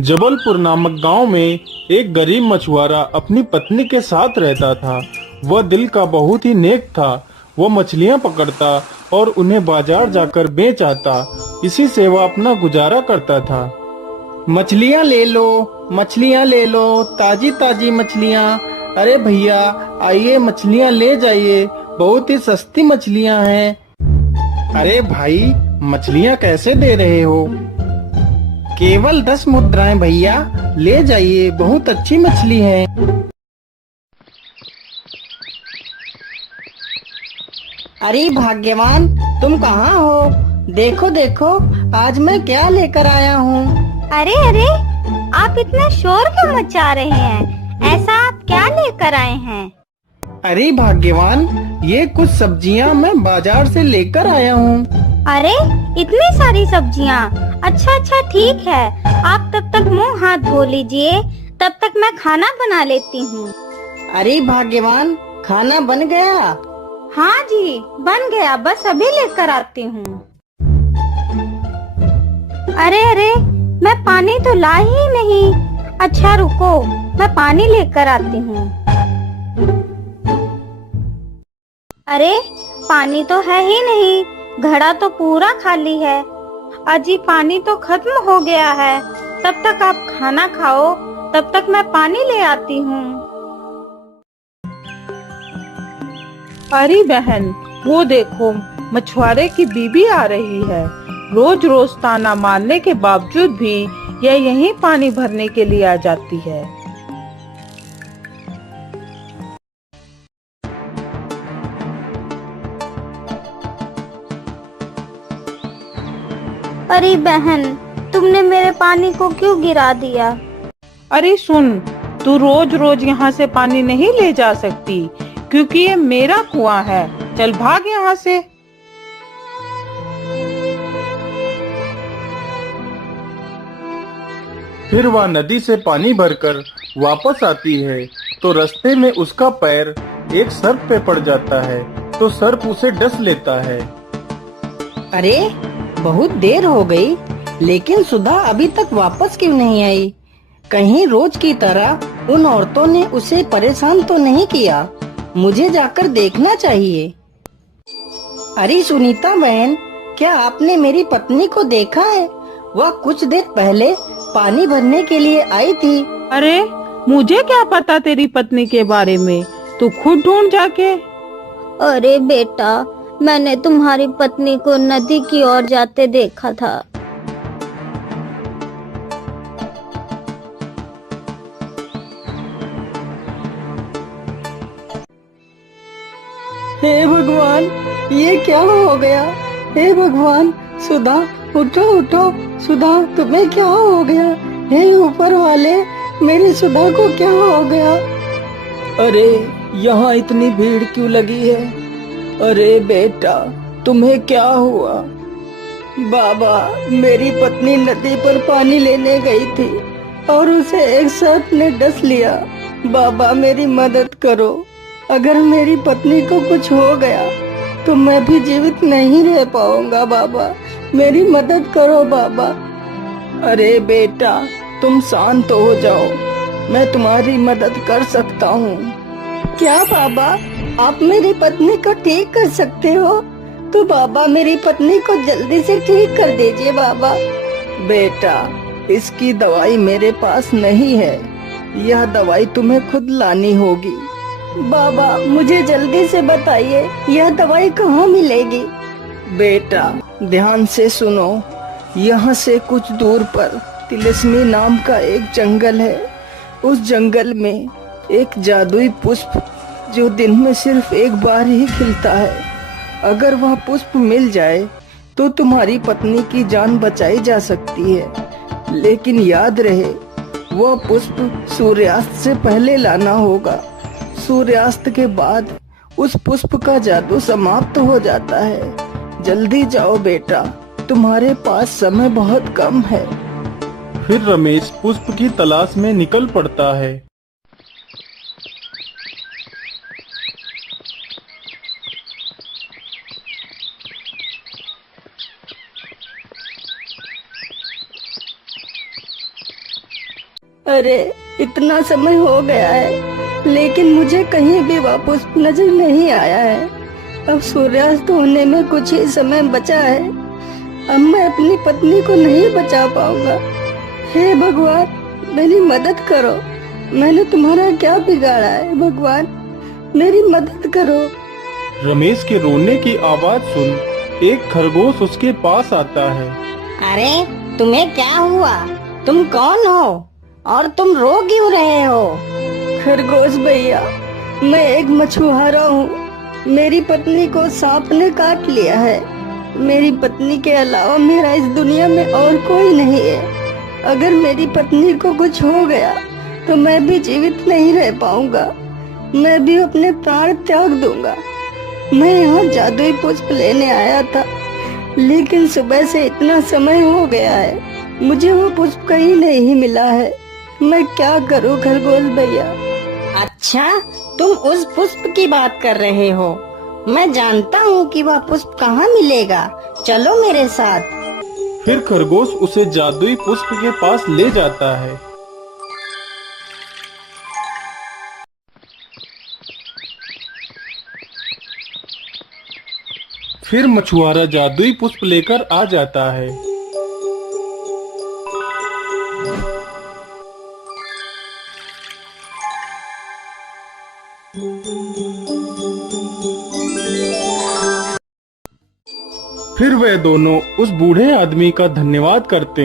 जबलपुर नामक गांव में एक गरीब मछुआरा अपनी पत्नी के साथ रहता था। वह दिल का बहुत ही नेक था। वह मछलियां पकड़ता और उन्हें बाजार जाकर बेच आता। इसी से वह अपना गुजारा करता था। मछलियाँ ले लो, मछलियाँ ले लो, ताजी ताजी मछलियाँ। अरे भैया, आइए मछलियाँ ले जाइए, बहुत ही सस्ती मछलियाँ हैं। अरे भाई, मछलियाँ कैसे दे रहे हो? केवल 10 मुद्राएं भैया, ले जाइए, बहुत अच्छी मछली है। अरे भाग्यवान, तुम कहाँ हो? देखो देखो, आज मैं क्या लेकर आया हूँ। अरे अरे, आप इतना शोर क्यों मचा रहे हैं? ऐसा आप क्या लेकर आए हैं? अरे भाग्यवान, ये कुछ सब्जियाँ मैं बाजार से लेकर आया हूँ। अरे, इतनी सारी सब्जियाँ। अच्छा अच्छा, ठीक है। आप तब तक मुंह हाथ धो लीजिए, तब तक मैं खाना बना लेती हूँ। अरे भाग्यवान, खाना बन गया? हाँ जी, बन गया, बस अभी लेकर आती हूँ। अरे अरे, मैं पानी तो ला ही नहीं। अच्छा रुको, मैं पानी लेकर आती हूँ। अरे, पानी तो है ही नहीं, घड़ा तो पूरा खाली है। अजी, पानी तो खत्म हो गया है। तब तक आप खाना खाओ, तब तक मैं पानी ले आती हूँ। अरे बहन, वो देखो, मछुआरे की बीबी आ रही है। रोज रोज ताना मारने के बावजूद भी यह यहीं पानी भरने के लिए आ जाती है। अरे बहन, तुमने मेरे पानी को क्यों गिरा दिया? अरे सुन, तू रोज रोज यहाँ से पानी नहीं ले जा सकती, क्योंकि ये मेरा कुआं है। चल भाग यहाँ से। फिर वह नदी से पानी भरकर वापस आती है तो रास्ते में उसका पैर एक सर्प पे पड़ जाता है तो सर्प उसे डस लेता है। अरे, बहुत देर हो गई, लेकिन सुधा अभी तक वापस क्यों नहीं आई? कहीं रोज की तरह उन औरतों ने उसे परेशान तो नहीं किया? मुझे जाकर देखना चाहिए। अरे सुनीता बहन, क्या आपने मेरी पत्नी को देखा है? वह कुछ देर पहले पानी भरने के लिए आई थी। अरे, मुझे क्या पता तेरी पत्नी के बारे में, तू खुद ढूंढ जाके। अरे बेटा, मैंने तुम्हारी पत्नी को नदी की ओर जाते देखा था। हे भगवान, ये क्या हो गया? हे भगवान, सुधा उठो उठो। सुधा, तुम्हें क्या हो गया? हे ऊपर वाले, मेरी सुधा को क्या हो गया? अरे, यहाँ इतनी भीड़ क्यों लगी है? अरे बेटा, तुम्हें क्या हुआ? बाबा, मेरी पत्नी नदी पर पानी लेने गई थी और उसे एक सर्प ने डस लिया। बाबा, मेरी मदद करो। अगर मेरी पत्नी को कुछ हो गया तो मैं भी जीवित नहीं रह पाऊंगा। बाबा, मेरी मदद करो बाबा। अरे बेटा, तुम शांत हो जाओ, मैं तुम्हारी मदद कर सकता हूँ। क्या बाबा, आप मेरी पत्नी को ठीक कर सकते हो? तो बाबा, मेरी पत्नी को जल्दी से ठीक कर दीजिए बाबा। बेटा, इसकी दवाई मेरे पास नहीं है, यह दवाई तुम्हें खुद लानी होगी। बाबा, मुझे जल्दी से बताइए, यह दवाई कहाँ मिलेगी? बेटा, ध्यान से सुनो। यहाँ से कुछ दूर पर तिलस्मी नाम का एक जंगल है। उस जंगल में एक जादुई पुष्प जो दिन में सिर्फ एक बार ही खिलता है। अगर वह पुष्प मिल जाए तो तुम्हारी पत्नी की जान बचाई जा सकती है। लेकिन याद रहे, वह पुष्प सूर्यास्त से पहले लाना होगा। सूर्यास्त के बाद उस पुष्प का जादू समाप्त हो जाता है। जल्दी जाओ बेटा, तुम्हारे पास समय बहुत कम है। फिर रमेश पुष्प की तलाश में निकल पड़ता है। अरे इतना समय हो गया है लेकिन मुझे कहीं भी वह पुष्प नजर नहीं आया है। अब सूर्यास्त होने में कुछ ही समय बचा है। अब मैं अपनी पत्नी को नहीं बचा पाऊंगा। हे भगवान मेरी मदद करो। मैंने तुम्हारा क्या बिगाड़ा है भगवान, मेरी मदद करो। रमेश के रोने की आवाज सुन एक खरगोश उसके पास आता है। अरे तुम्हें क्या हुआ? तुम कौन हो और तुम रो क्यों रहे हो? खरगोश भैया, मैं एक मछुआरा हूँ। मेरी पत्नी को सांप ने काट लिया है। मेरी पत्नी के अलावा मेरा इस दुनिया में और कोई नहीं है। अगर मेरी पत्नी को कुछ हो गया तो मैं भी जीवित नहीं रह पाऊंगा। मैं भी अपने प्राण त्याग दूंगा। मैं यहाँ जादुई पुष्प लेने आया था लेकिन सुबह से इतना समय हो गया है, मुझे वो पुष्प कहीं नहीं मिला है। मैं क्या करूं खरगोश भैया? अच्छा, तुम उस पुष्प की बात कर रहे हो। मैं जानता हूँ कि वह पुष्प कहाँ मिलेगा। चलो मेरे साथ। फिर खरगोश उसे जादुई पुष्प के पास ले जाता है। फिर मछुआरा जादुई पुष्प लेकर आ जाता है। फिर वे दोनों उस बूढ़े आदमी का धन्यवाद करते